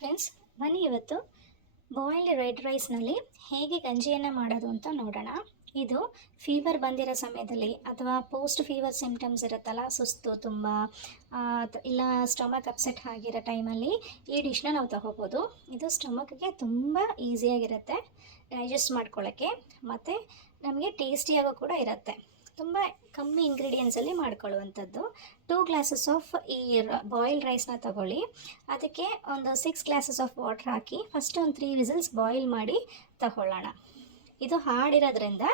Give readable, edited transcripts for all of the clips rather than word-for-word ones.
Friends, ಬನ್ನಿ ಇವತ್ತು boiled red ರೈಸ್ನಲ್ಲಿ ಹೇಗೆ ಗಂಜಿಯನ್ನು ಮಾಡೋದು ಅಂತ ನೋಡೋಣ. ಇದು ಫೀವರ್ ಬಂದಿರೋ ಸಮಯದಲ್ಲಿ ಅಥವಾ ಪೋಸ್ಟ್ ಫೀವರ್ ಸಿಂಪ್ಟಮ್ಸ್ ಇರುತ್ತಲ್ಲ, ಸುಸ್ತು ತುಂಬ ಇಲ್ಲ ಸ್ಟಮಕ್ ಅಪ್ಸೆಟ್ ಆಗಿರೋ ಟೈಮಲ್ಲಿ ಈ ಡಿಶ್ನ ನಾವು ತಗೋಬೋದು. ಇದು ಸ್ಟಮಕ್ಗೆ ತುಂಬ ಈಸಿಯಾಗಿರುತ್ತೆ ಡೈಜೆಸ್ಟ್ ಮಾಡ್ಕೊಳ್ಳೋಕ್ಕೆ, ಮತ್ತು ನಮಗೆ ಟೇಸ್ಟಿಯಾಗೂ ಕೂಡ ಇರುತ್ತೆ. ತುಂಬ ಕಮ್ಮಿ ಇಂಗ್ರೀಡಿಯೆಂಟ್ಸಲ್ಲಿ ಮಾಡ್ಕೊಳ್ಳುವಂಥದ್ದು. 2 ಗ್ಲಾಸಸ್ ಆಫ್ ಈ ಬಾಯ್ಲ್ಡ್ ರೈಸ್ನ ತಗೊಳ್ಳಿ. ಅದಕ್ಕೆ ಒಂದು 6 glasses of water hockey first ಒಂದು 3 ವಿಸಿಲ್ಸ್ ಬಾಯ್ಲ್ ಮಾಡಿ ತಗೊಳ್ಳೋಣ. ಇದು ಹಾರ್ಡಿರೋದ್ರಿಂದ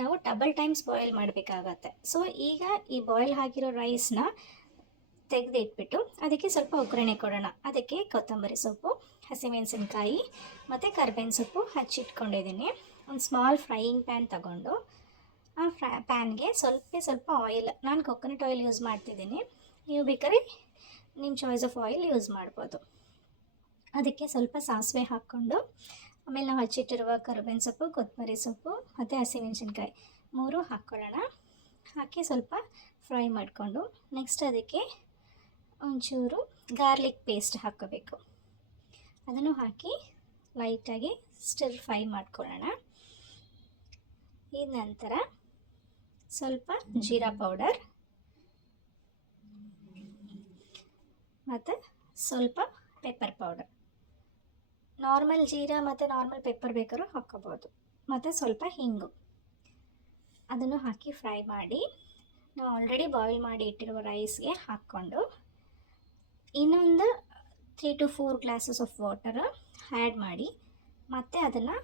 ನಾವು ಡಬಲ್ ಟೈಮ್ಸ್ ಬಾಯ್ಲ್ ಮಾಡಬೇಕಾಗತ್ತೆ. ಸೊ ಈಗ ಈ ಬಾಯ್ಲ್ ಆಗಿರೋ ರೈಸ್ನ ತೆಗೆದಿಟ್ಬಿಟ್ಟು ಅದಕ್ಕೆ ಸ್ವಲ್ಪ ಒಗ್ಗರಣೆ ಕೊಡೋಣ. ಅದಕ್ಕೆ ಕೊತ್ತಂಬರಿ ಸೊಪ್ಪು, ಹಸಿಮೆಣಸಿನ್ಕಾಯಿ ಮತ್ತು ಕರಿಬೇವಿನ ಸೊಪ್ಪು ಹಚ್ಚಿಟ್ಕೊಂಡಿದ್ದೀನಿ. ಒಂದು ಸ್ಮಾಲ್ ಫ್ರೈಯಿಂಗ್ ಪ್ಯಾನ್ ತಗೊಂಡು ಆ ಪ್ಯಾನ್ಗೆ ಸ್ವಲ್ಪ ಆಯಿಲ್, ನಾನು ಕೊಕೊನಟ್ ಆಯಿಲ್ ಯೂಸ್ ಮಾಡ್ತಿದ್ದೀನಿ, ನೀವು ಬೇಕಾದ್ರೆ ನಿಮ್ಮ ಚಾಯ್ಸ್ ಆಫ್ ಆಯಿಲ್ ಯೂಸ್ ಮಾಡ್ಬೋದು. ಅದಕ್ಕೆ ಸ್ವಲ್ಪ ಸಾಸಿವೆ ಹಾಕ್ಕೊಂಡು ಆಮೇಲೆ ನಾವು ಹಚ್ಚಿಟ್ಟಿರುವ ಕರಿಬೇವಿನ ಸೊಪ್ಪು, ಕೊತ್ತಂಬರಿ ಸೊಪ್ಪು ಮತ್ತು ಹಸಿಮೆಣಸಿನ್ಕಾಯಿ 3 ಹಾಕ್ಕೊಳ್ಳೋಣ. ಹಾಕಿ ಸ್ವಲ್ಪ ಫ್ರೈ ಮಾಡಿಕೊಂಡು ನೆಕ್ಸ್ಟ್ ಅದಕ್ಕೆ ಒಂಚೂರು ಗಾರ್ಲಿಕ್ ಪೇಸ್ಟ್ ಹಾಕ್ಕೋಬೇಕು. ಅದನ್ನು ಹಾಕಿ ಲೈಟಾಗಿ ಸ್ಟಿರ್ ಫ್ರೈ ಮಾಡ್ಕೊಳ್ಳೋಣ. ಈ ನಂತರ ಸ್ವಲ್ಪ ಜೀರಾ ಪೌಡರ್ ಮತ್ತು ಸ್ವಲ್ಪ ಪೆಪ್ಪರ್ ಪೌಡರ್, ನಾರ್ಮಲ್ ಜೀರಾ ಮತ್ತು ನಾರ್ಮಲ್ ಪೆಪ್ಪರ್ ಬೇಕಾದ್ರೂ ಹಾಕ್ಕೋಬೋದು, ಮತ್ತು ಸ್ವಲ್ಪ ಹಿಂಗು, ಅದನ್ನು ಹಾಕಿ ಫ್ರೈ ಮಾಡಿ ನಾವು ಆಲ್ರೆಡಿ ಬಾಯ್ಲ್ ಮಾಡಿ ಇಟ್ಟಿರುವ ರೈಸ್ಗೆ ಹಾಕ್ಕೊಂಡು ಇನ್ನೊಂದು 3 to 4 glasses of water add ಮಾಡಿ ಮತ್ತೆ ಅದನ್ನು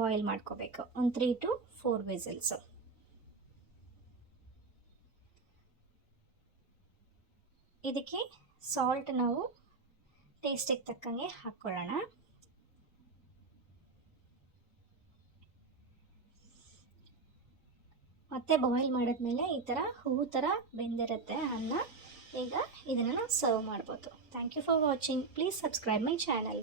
ಬಾಯ್ಲ್ ಮಾಡ್ಕೋಬೇಕು, ಒಂದು 3 to 4 ವಿಸಿಲ್ಸು. ಇದಕ್ಕೆ ಸಾಲ್ಟ್ ನಾವು ಟೇಸ್ಟಿಗೆ ತಕ್ಕಂಗೆ ಹಾಕ್ಕೊಳ್ಳೋಣ. ಮತ್ತೆ ಬಾಯ್ಲ್ ಮಾಡಿದ್ಮೇಲೆ ಈ ಥರ ಹೂವು ಥರ ಬೆಂದಿರುತ್ತೆ ಅನ್ನ. ಈಗ ಇದನ್ನು ನಾವು ಸರ್ವ್ ಮಾಡ್ಬೋದು. Thank you for watching. Please subscribe my channel.